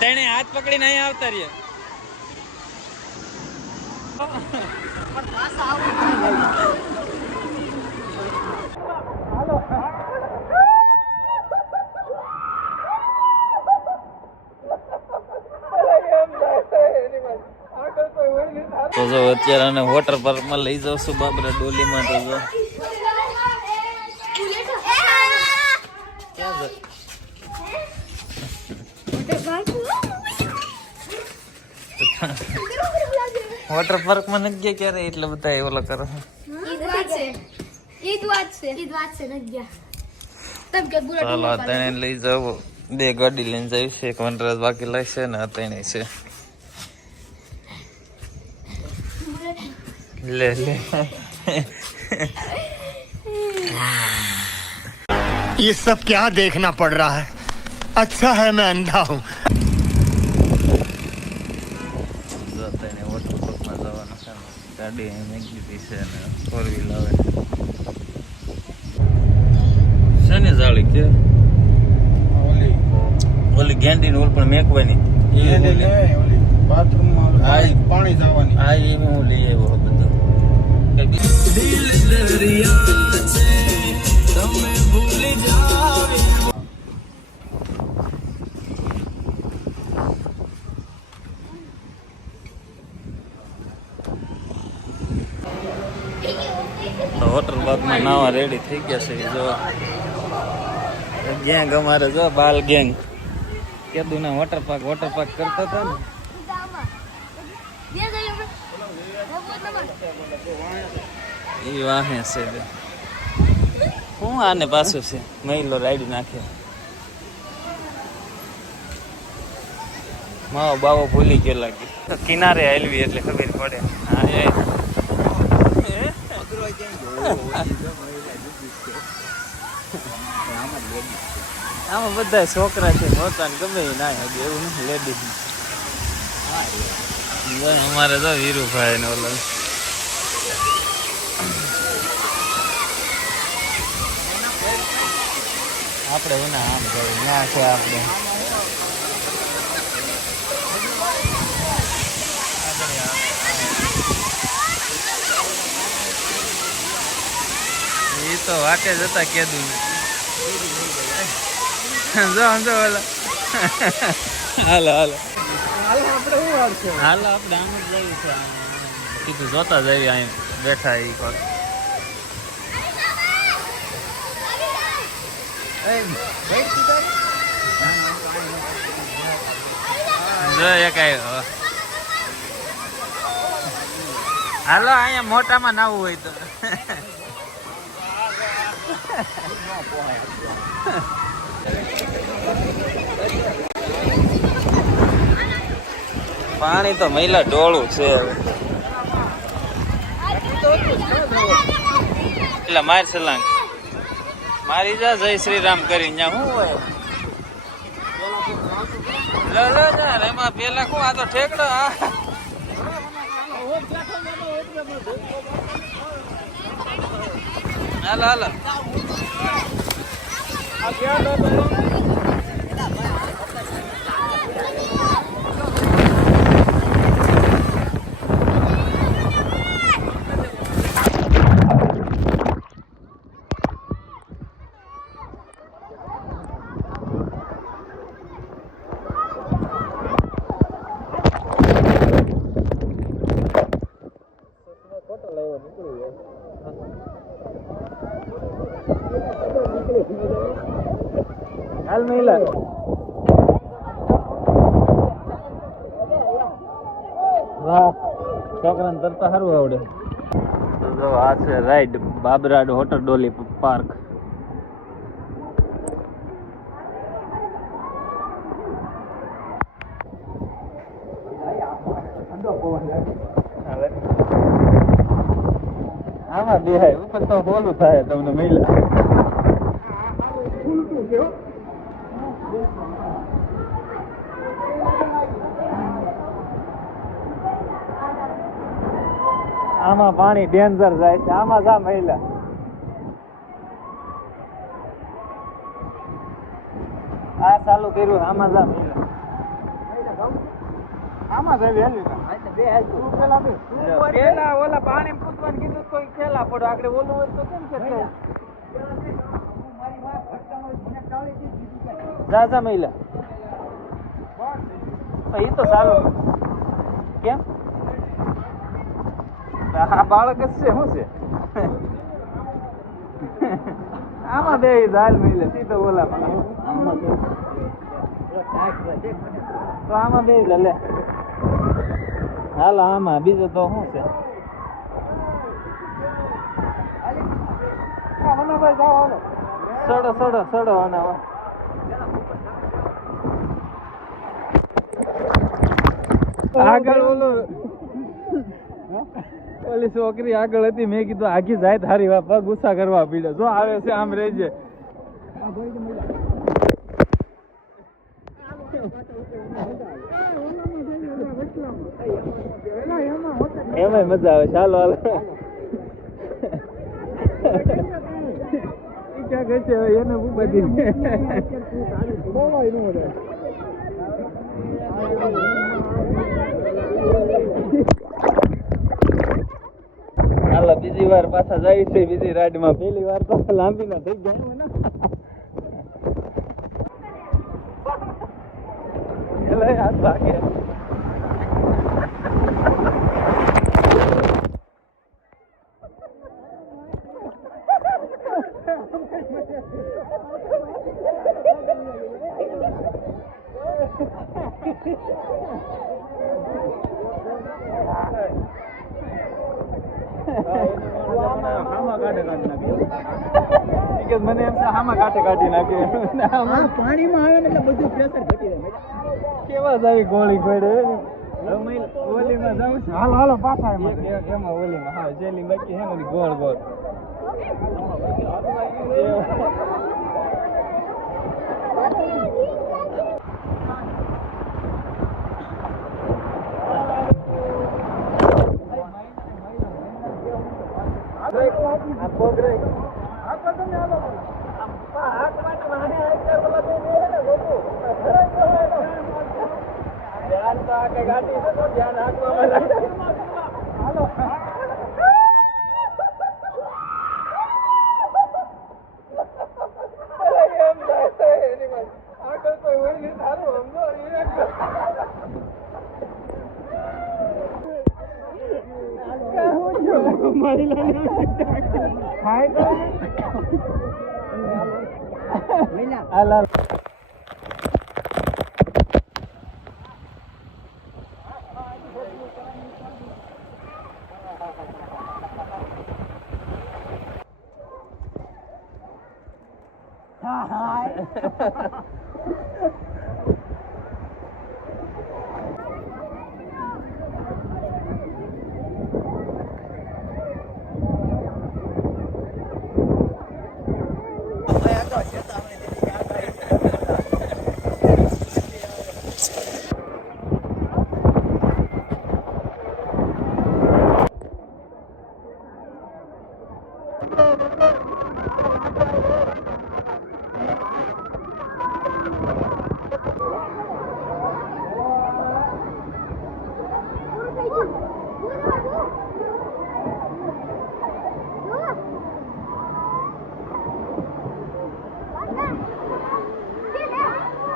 તેને હાથ પકડીને અહીં આવતા રહ્યા. તો જો અત્યારે વોટર પાર્ક માં લઈ જાવ છું બાબરા ડોલીમાં. તો જો વોટર પાર્ક માં નથી ગયા ક્યારે એટલે બધા ઓલા કરો. ચાલો તેને લઈ જાવ. 2 ગાડી લઈને જાય છે. એક વનરાજ બાકી લાગશે ને તેને છે. ले ले ये सब क्या देखना पड़ रहा है. अच्छा है मैं अंधा हूँ. वॉटर पार्क में जवाना है. गाड़ी मैगी છે ને 4 વ્હીલ આવે છે ને જાળી કે ઓલી ગેંડી ઓલ પણ મેકવાની ઓલી બાથરૂમ માં પાણી જવાની. આ એ હું લઈ આવ્યો બધું. દિલ દરિયા છે તમે ભૂલી જાવ. વોટર પાર્ક માં નાવા રેડી થઈ ગયા છે. જો ગેંગ અમારે જો બાલ ગેંગ કેદું ના વોટર પાર્ક કરતા હતા ને એ વાહે છે. હું આને પાછું છે મહિલો રાઈડ નાખે. માવો બાવો ભૂલી ગયો લાગી. કિનારે હાલવી એટલે ખબર પડે. આમાં બધા છોકરા છે મોટા ગમે ના હગે એવું નથી. લેડીઝ અમારે તો વીરુભાઈ ને ઓલા આપણે એના આમ કહ્યું ના છે. આપણે એ તો વાટે જતા કેદું જો સમજો ઓલા. હાલો હાલો હાલો આપણે આમ જ જઈએ છે. કીધું જોતા જઈએ અહીં બેઠા એ કોક જો એક આવ્યો. હાલો અહીંયા મોટામાં નાવું હોય તો પાણી તો મહિલા ડોળું છે. એટલે માર સલાંગ મારી જા જય શ્રી રામ કરી ત્યાં શું હોય. એમાં પેલા શું આ તો ઠેકડો. હાલો હાલો હાલ મહિલા વાહ છોકરાને તરતા સારું આવડે. તો આ છે રાઈડ બાબરા વોટર ડોલી પાર્ક. આમાં બેહાય ઉપર તો બોલું થાય તમને મહિલા. આમાં પાણી ડેન્જર જાય છે. આમાં જા મહિલા. આ ચાલુ કર્યું આમાં જા મહિલા. આમાં જઈ હેલી પેલા ઓલા પાણી પૂછવાનું કીધું કોઈ ખેલા પડો આગળ ઓલું હોય તો કેમ છે જા મહિલા એ તો સારું કેમ આ બાળક જ છે શું છે આમાં બે ઝાલ મિલે સીધો ઓલામાં તો આમાં બે લે હાલો આમાં બીજું તો શું છે સડો અને આગળ ઓલી છોકરી આગળ હતી મેં કીધું આગી જાય તારી પગ ગુસ્સા કરવા પીડે જો આવે છે આમ રહેજે એમાં મજા આવે ચાલો હાલો ક્યાં ગઈ છે એને બધી હાલો બીજી વાર પાછા જાય છે બીજી રાઈડમાં પહેલી વાર તો લાંબી ના થઈ જાય ને હાથ ભાગે મને એમ હામાં કાઢે કાઢી નાખે પાણીમાં આવે ને એટલે બધું પ્રેશર ઘટી જાય કેવા જાય ગોળી ગોળે ઓલીમાં જાઉં છું હાલો પાછા એમાં ઓલીમાં હા જેલી બાકી હે ને ગોળ ગોળ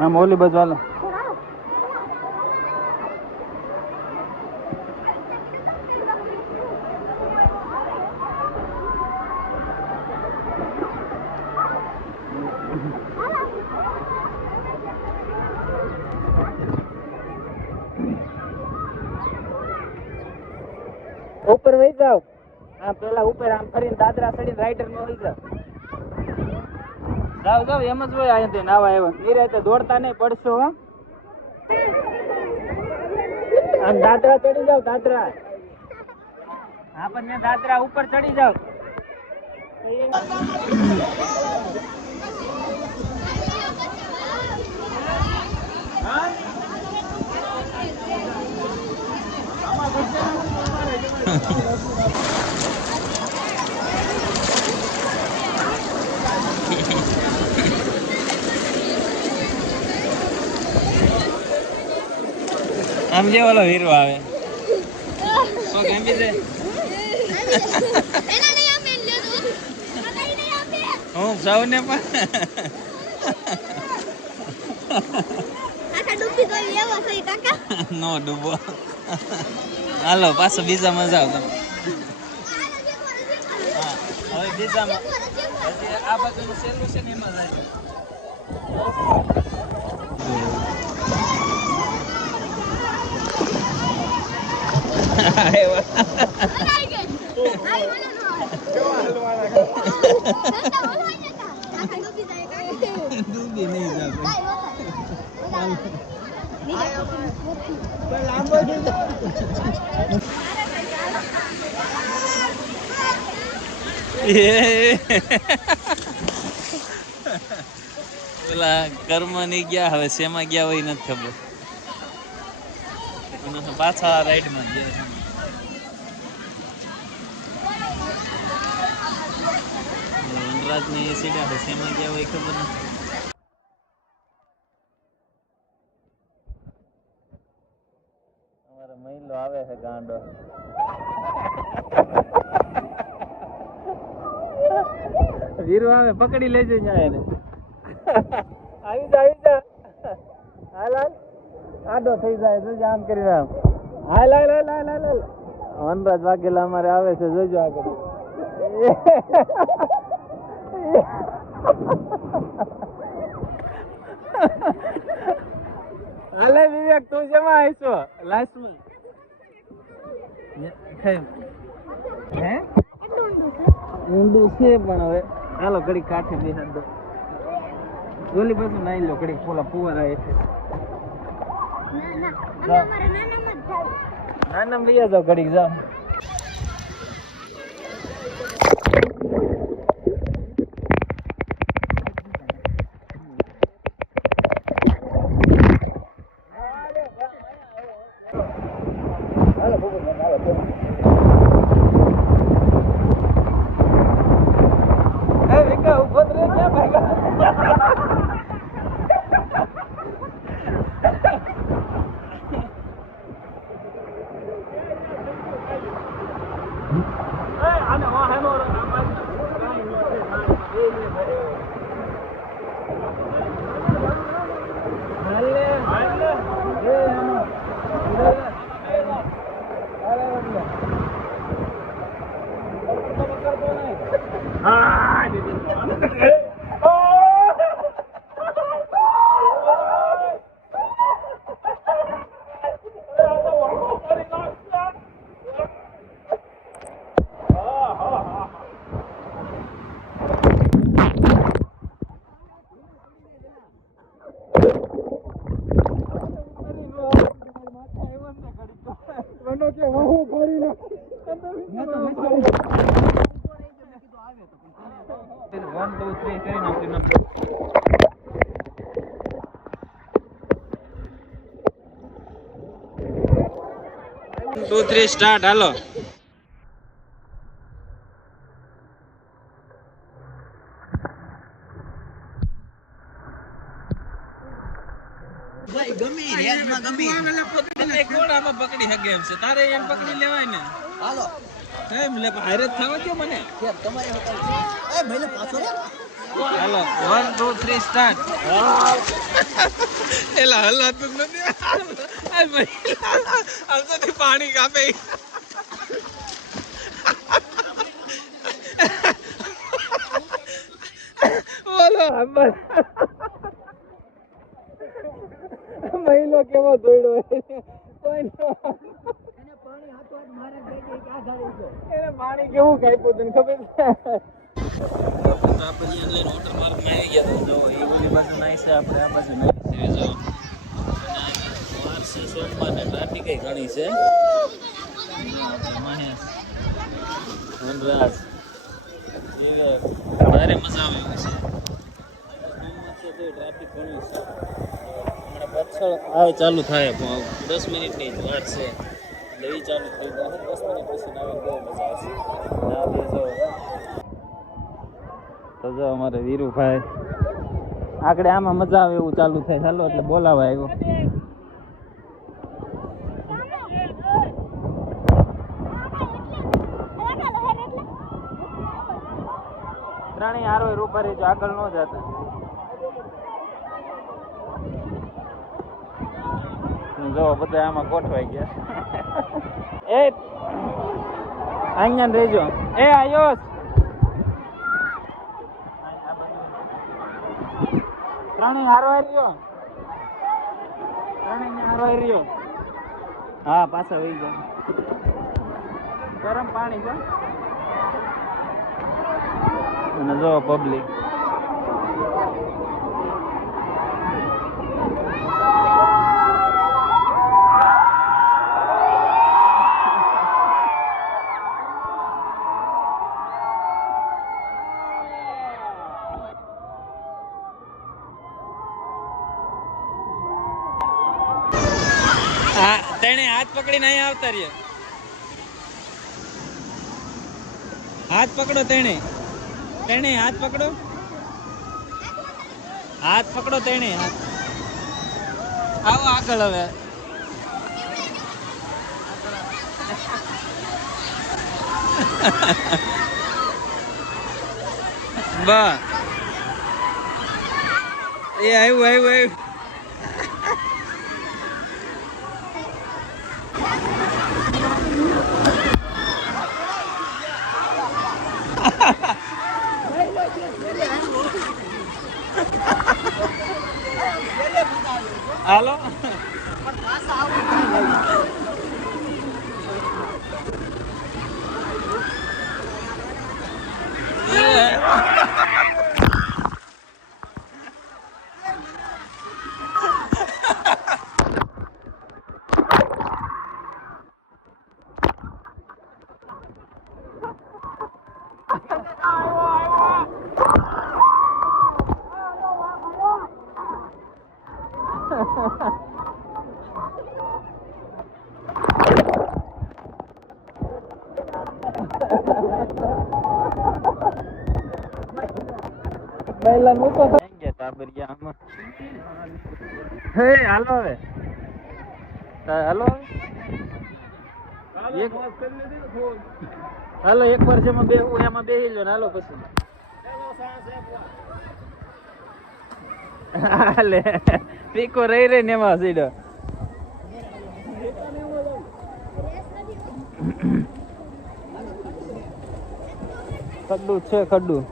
આમ ઓલી બાજુ હાલો ઉપર વહી જાવ આમ પેલા ઉપર આમ ફરીને દાદરા ચડીને રાઈડર માં વહી જાવ જાવ એમ જ હોય અહીંથી નાવા આવ્યા એ રીતે દોડતા નહીં પડશો હો આમ દાદરા ચડી જાવ દાદરા હા પણ દાદરા ઉપર ચડી જાવ આમ જે ઓલો હીરો આવે તો ગમી છે હું સૌને પણ નો ડૂબો હાલો પાછો બીજા મજા આવ હવે બીજામાં આ બાજુનું સહેલું છે ને એમાં જાય ડૂબી નહીં જાય પેલા કર્મ નહીં ગયા હવે શેમાં ગયા હોય નથી ખબર પાછા રાઈડમાં ગયા વનરાજની સીડા છે શેમાં ગયા હોય ખબર નથી અમારો મહિલો આવે છે ગાંડો વીરો આવે પકડી લેજે ન્યા એને આવી જા હાલ આડો થઈ જાય જોજો આમ કરીને આમ હાલ વનરાજ વાઘેલા અમારે આવે છે જોજો આગળ હાલે વિવેક તું જેમાં આવીશો લાસ્ટમાં હે ઊંડું છે પણ હવે હાલો ઘડી કાઠે બેસાડ દો ઓલી પાછું નાઈ લો ઘડી પોલા ફુવારા છે નાના ભૈયા જાઓ ઘડીક જાઓ ટુ થ્રી સ્ટાર્ટ હાલો ભાઈ ગમી રેસમાં ગમી એક ઘોડામાં પકડી હગે એમ છે તારે એમ પકડી લેવાય ને હાલો એમ લે હારે થવા દો મને કેમ તમારી હોટલ છે એ ભાઈને પાછો રે હાલો 1 2 3 સ્ટાર્ટ એલા હલાતું નથી આ ભાઈ આલસોથી પાણી કાપે બોલો હંબલ મહિલો કેવો દોડ્યો કોઈ એને પાણી હાથો હાથ મારે દે કે આ ગાડી છે એને પાણી કેવું કાપ્યું તને ખબર છે આપણે લઈને વોટર પાર્ક માં આવી ગયા તો જો એ ઓલી બાજુ નાઈ છે આપણે આ બાજુ નાઈ છે જો વાર છે સોમવાર ને ટ્રાફિક એ ઘણી છે મહેશ વનરાજ ભારે મજા આવે એવું છે ટ્રાફિક ઘણું છે પાછળ આવે ચાલુ થાય 10 મિનિટની વાત છે એટલે એ ચાલુ થઈ જાય 10 મિનિટ પછી આવે બહુ મજા આવશે ના દેજો તો જો અમારે વીરુભાઈ આગળ આમાં મજા આવે એવું ચાલુ થાય ચાલો એટલે બોલાવા આવ્યો ત્રણેય હારો રૂપા રહેજો, આગળ ન જતા. જો બધા આમાં ગોઠવાઈ ગયા. એ અહીંયા રહેજો. એ આયુષ ત્રણેય હારો રહ્યો, ત્રણેય હારો રહ્યો. હા પાછા વહી ગયા. ગરમ પાણી છે અને જો પબ્લિક. તેને હાથ પકડીને અહીંયા આવતા રહ્યો. હાથ પકડો, તેને હાથ પકડો, હાથ પકડો, તેને હાથ. આવો આગળ હવે. બસ એ આવ્યું. હાલો હાલો હવે, હાલો હાલો એક વાર જેમાં બેહું એમાં બેહી લો ને. હાલો પછી હાલે પીકો રહી ને એમાં સીડો. ખડ્ડું છે ખડ્ડું.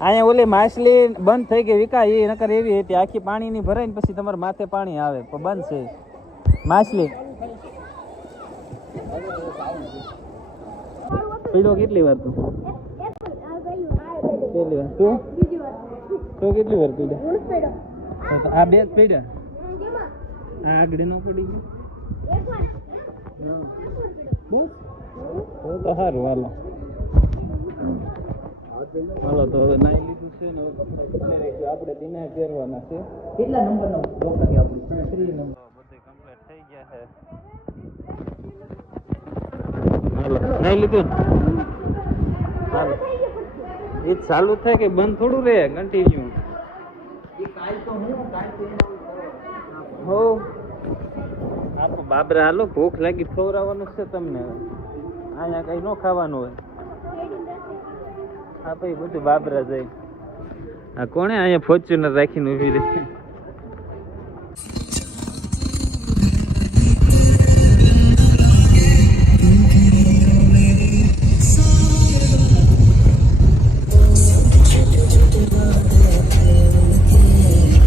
અહીંયા ઓલી માછલી બંધ થઈ ગઈ વિકા, એ નકર એવી હતી આખી પાણીની ભરાય ને પછી તમારે માથે પાણી આવે પણ બંધ છે માછલી. પીડો કેટલી વાર તું? કેટલી વાર તું? તું કેટલી વાર પીડો? આ બે જ પીડ્યા, આ આગળ ન પડી ગયું બસ તો સારું. હાલો હાલો તો હવે નાઈ લીધું છે ને આપણે દિના પહેરવાના છે. કેટલા નંબરનો બોક્સ છે આપણું? 3 નંબર. બધું કમ્પ્લીટ થઈ ગયા છે. હાલો નાઈ લીધું. હાલો એ ચાલુ થાય કે બંધ થોડું રહે, કન્ટિન્યુ. હો આપો બાબરા. હાલો ભૂખ લાગી, ખવડાવવાનું છે તમને. અહીંયા કઈ ન ખાવાનું હોય. હા ભાઈ બધું બાબરા જાય. આ કોણે અહીંયા ફોર્ચ્યુનર રાખીને ઉભી રહી?